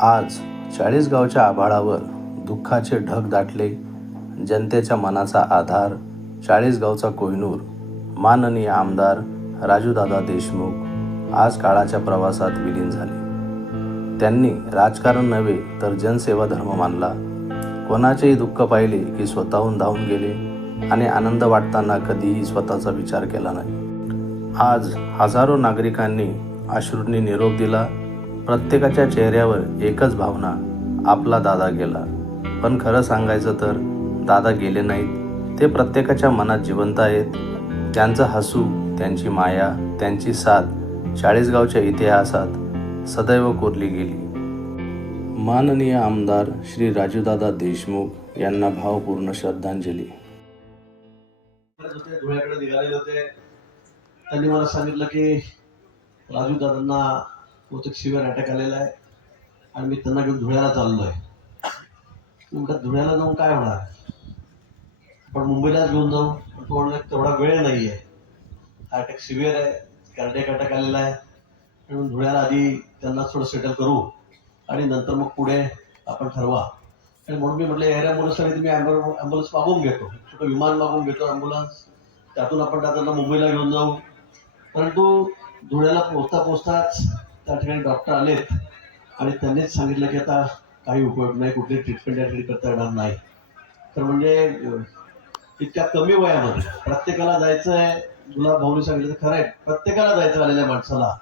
आज चाळीसगावच्या आभाळावर दुःखाचे ढग दाटले. जनतेच्या मनाचा आधार चाळीसगावचा कोहिनूर माननीय आमदार राजूदादा देशमुख आज काळाच्या प्रवासात विलीन झाले. त्यांनी राजकारण नव्हे तर जनसेवा धर्म मानला. कोणाचेही दुःख पाहिले की स्वतःहून धावून गेले आणि आनंद वाटताना कधीही स्वतःचा विचार केला नाही. आज हजारो नागरिकांनी अश्रूंनी निरोप दिला. प्रत्येकाच्या चेहऱ्यावर एकच भावना आपला दादा गेला. पण खरं सांगायचं तर दादा गेले नाहीत. ते प्रत्येकाच्या मनात जिवंत आहेत. त्यांचं हसू त्यांची माया त्यांची साथ चाळीसगावच्या इतिहासात सदैव कोरली गेली. माननीय आमदार श्री राजूदादा देशमुख यांना भावपूर्ण श्रद्धांजली. धुळ्याकडे निघालेले होते. त्यांनी मला सांगितलं की राजूदादांना बहुतेक शिवर अटॅक आलेला आहे. आणि मी त्यांना घेऊन धुळ्याला चाललो आहे धुळ्याला जाऊन काय होणार? पण मुंबईलाच घेऊन जाऊ. पण तो म्हणला तेवढा वेळ नाही आहे हा अटॅक सिव्हिअर आहे. कार्डियक अटॅक आलेला आहे. म्हणून धुळ्याला आधी त्यांना थोडं सेटल करू. आणि नंतर मग पुढे आपण ठरवा. आणि म्हणून मी म्हटलं एअर ॲम्ब्युलन्ससाठी मी ॲम्ब्युलन्स मागवून घेतो. छोटं विमान मागवून घेतो ॲम्ब्युलन्स त्यातून आपण त्यांना मुंबईला घेऊन जाऊ. परंतु धुळ्याला पोचता पोचताच त्या ठिकाणी डॉक्टर आलेत आणि त्यांनीच सांगितलं की आता काही उपयोग नाही कुठली ट्रीटमेंट या ठिकाणी करता येणार नाही. तर म्हणजे इतक्या कमी वयामध्ये प्रत्येकाला जायचं आहे तुला भाऊनी सांगितलं तर खरं आहे प्रत्येकाला जायचं आलेल्या माणसाला.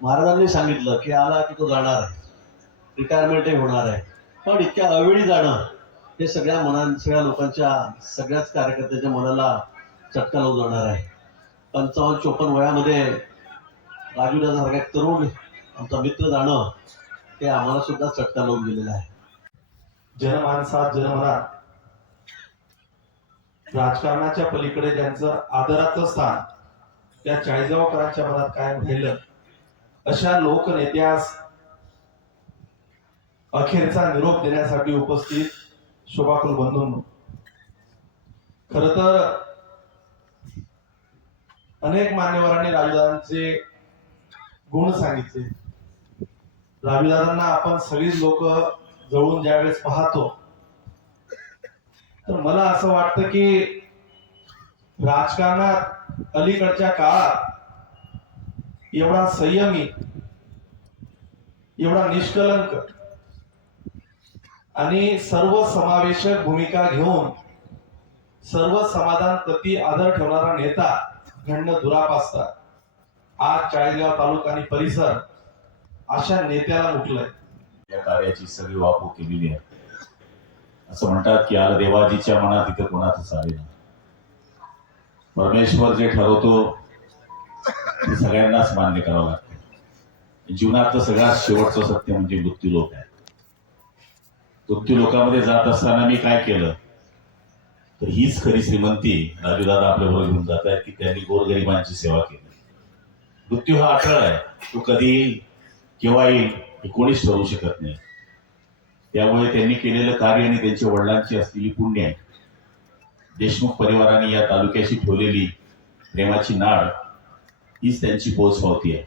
महाराजांनी सांगितलं की आला की तो जाणार आहे. रिटायरमेंटही होणार आहे. पण इतक्या अवेळी जाणं हे सगळ्या मनां सगळ्या लोकांच्या सगळ्याच कार्यकर्त्यांच्या मनाला चटका लावून जाणार आहे. पंचावन्न चोपन्न वयामध्ये राजूदासारखा तरुण आमचा मित्र जाणं ते आम्हाला सुद्धा चटका लावून गेलेलं आहे. जनमानसात जनमनात राजकारणाच्या पलीकडे ज्यांचं आदराचं स्थान त्या चाळीसगावकरांच्या मनात कायम राहिलं अशा लोकनेत्यास अखेरचा निरोप देण्यासाठी उपस्थित शोभाकुल बंधूंनो खर तर अनेक मान्यवरांनी राजदादांचे गुण सांगितले. राजदादांना आपण सगळीच लोक जवळून ज्यावेळेस पाहतो तर मला असं वाटतं की राजकारणात अलीकडच्या काळात एवढा संयमी एवढा निष्कलंक आणि सर्व समावेशक भूमिका घेऊन सर्व समाधान प्रति आदर ठेवणारा नेता घडणं दुरापासतात आज चाळीसगाव तालुका आणि परिसर अशा नेत्याला मुकलंय या कार्याची सगळी वापू केलेली आहे. असं म्हणतात की आला देवाजीच्या मनात इथं कोणाचं आले ना परमेश्वर जे ठरवतो ते सगळ्यांनाच मान्य करावं लागतं. जीवनातलं सगळ्यात शेवटचं सत्य म्हणजे मृत्यू लोक आहे. मृत्यू लोकांमध्ये जात असताना मी काय केलं? तर हीच खरी श्रीमंती राजूदादा आपल्याबरोबर घेऊन जात आहेत की त्यांनी गोरगरिबांची सेवा केली. मृत्यू हा अटळ आहे. तो कधी येईल केव्हा येईल हे कोणीच ठरवू शकत नाही. त्यामुळे त्यांनी केलेलं कार्य आणि त्यांच्या वडिलांची असलेली पुण्य आहे. देशमुख परिवाराने या तालुक्याशी ठेवलेली प्रेमाची नाळ हीच त्यांची पोचपावती आहे.